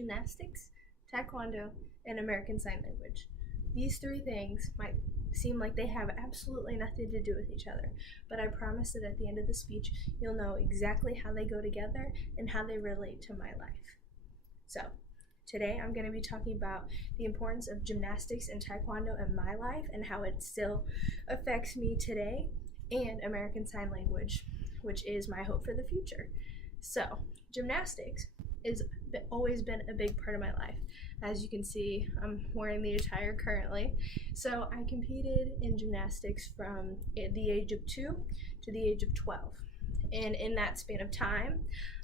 gymnastics, taekwondo, and American Sign Language. These three things might seem like they have absolutely nothing to do with each other, but I promise that at the end of the speech, you'll know exactly how they go together and how they relate to my life. So, today I'm going to be talking about the importance of gymnastics and taekwondo in my life and how it still affects me today, and American Sign Language, which is my hope for the future. So, gymnastics has always been a big part of my life. As you can see, I'm wearing the attire currently. So I competed in gymnastics from the age of 2 to the age of 12. And in that span of time,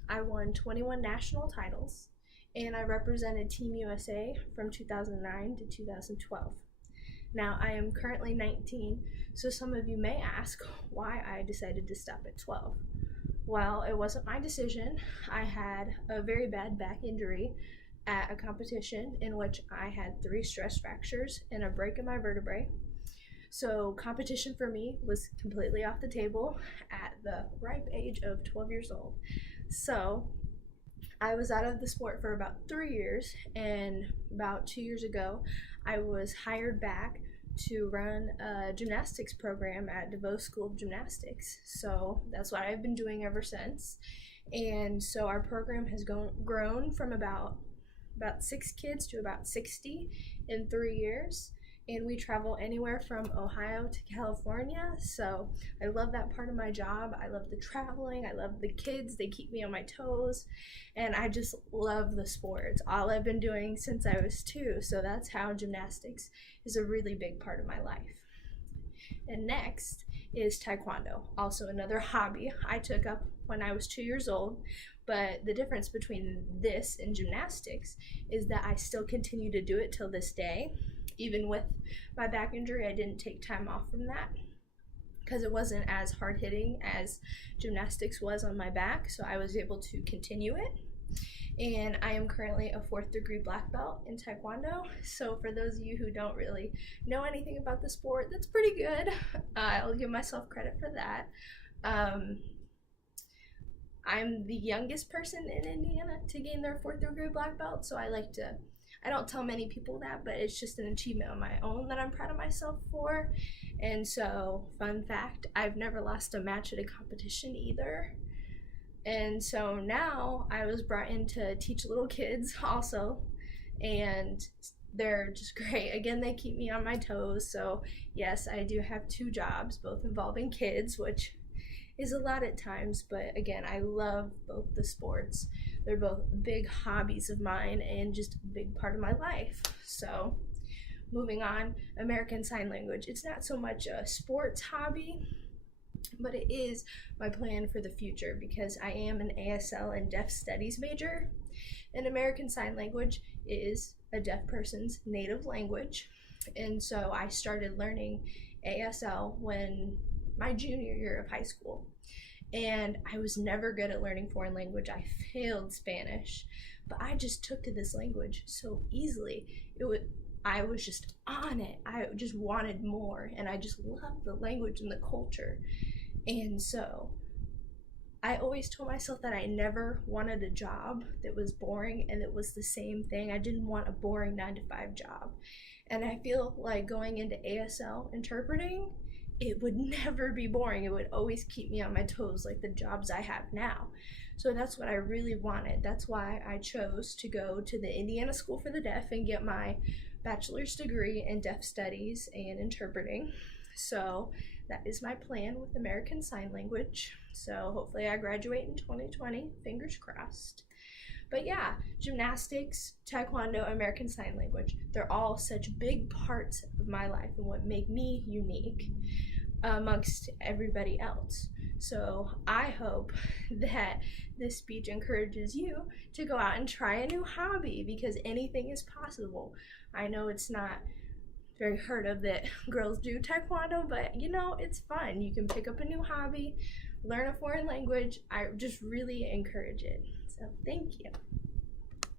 I won 21 national titles, and I represented Team USA from 2009 to 2012. Now, I am currently 19, so some of you may ask why I decided to stop at 12. Well, it wasn't my decision. I had a very bad back injury at a competition in which I had 3 stress fractures and a break in my vertebrae. So competition for me was completely off the table at the ripe age of 12 years old. So I was out of the sport for about 3 years, and about 2 years ago, I was hired back to run a gymnastics program at DeVoe School of Gymnastics. So that's what I've been doing ever since. And so our program has grown from about 6 kids to about 60 in 3 years. And we travel anywhere from Ohio to California. So I love that part of my job. I love the traveling. I love the kids. They keep me on my toes. And I just love the sport. It's all I've been doing since I was 2. So that's how gymnastics is a really big part of my life. And next is taekwondo, also another hobby I took up when I was 2 years old. But the difference between this and gymnastics is that I still continue to do it till this day. Even with my back injury, I didn't take time off from that because it wasn't as hard hitting as gymnastics was on my back, so I was able to continue it. And I am currently a 4th degree black belt in taekwondo. So for those of you who don't really know anything about the sport, that's pretty good. I'll give myself credit for that. I'm the youngest person in Indiana to gain their 4th degree black belt, so I don't tell many people that, but it's just an achievement on my own that I'm proud of myself for. And so, fun fact, I've never lost a match at a competition either. And so now I was brought in to teach little kids also, and they're just great. Again, they keep me on my toes. So yes, I do have 2 jobs, both involving kids, which is a lot at times, but again, I love both the sports. They're both big hobbies of mine and just a big part of my life. So moving on, American Sign Language. It's not so much a sports hobby, but it is my plan for the future because I am an ASL and Deaf Studies major, and American Sign Language is a deaf person's native language. And so I started learning ASL when my junior year of high school, and I was never good at learning foreign language. I failed Spanish, but I just took to this language so easily. I was just on it. I just wanted more, and I just loved the language and the culture. And so I always told myself that I never wanted a job that was boring and that was the same thing. I didn't want a boring 9-to-5 job. And I feel like going into ASL interpreting, it would never be boring. It would always keep me on my toes like the jobs I have now. So that's what I really wanted. That's why I chose to go to the Indiana School for the Deaf and get my bachelor's degree in Deaf Studies and Interpreting. So that is my plan with American Sign Language. So hopefully I graduate in 2020, fingers crossed. But yeah, gymnastics, taekwondo, American Sign Language, they're all such big parts of my life and what make me unique amongst everybody else. So I hope that this speech encourages you to go out and try a new hobby because anything is possible. I know it's not very heard of that girls do taekwondo, but it's fun. You can pick up a new hobby, learn a foreign language. I just really encourage it. So thank you.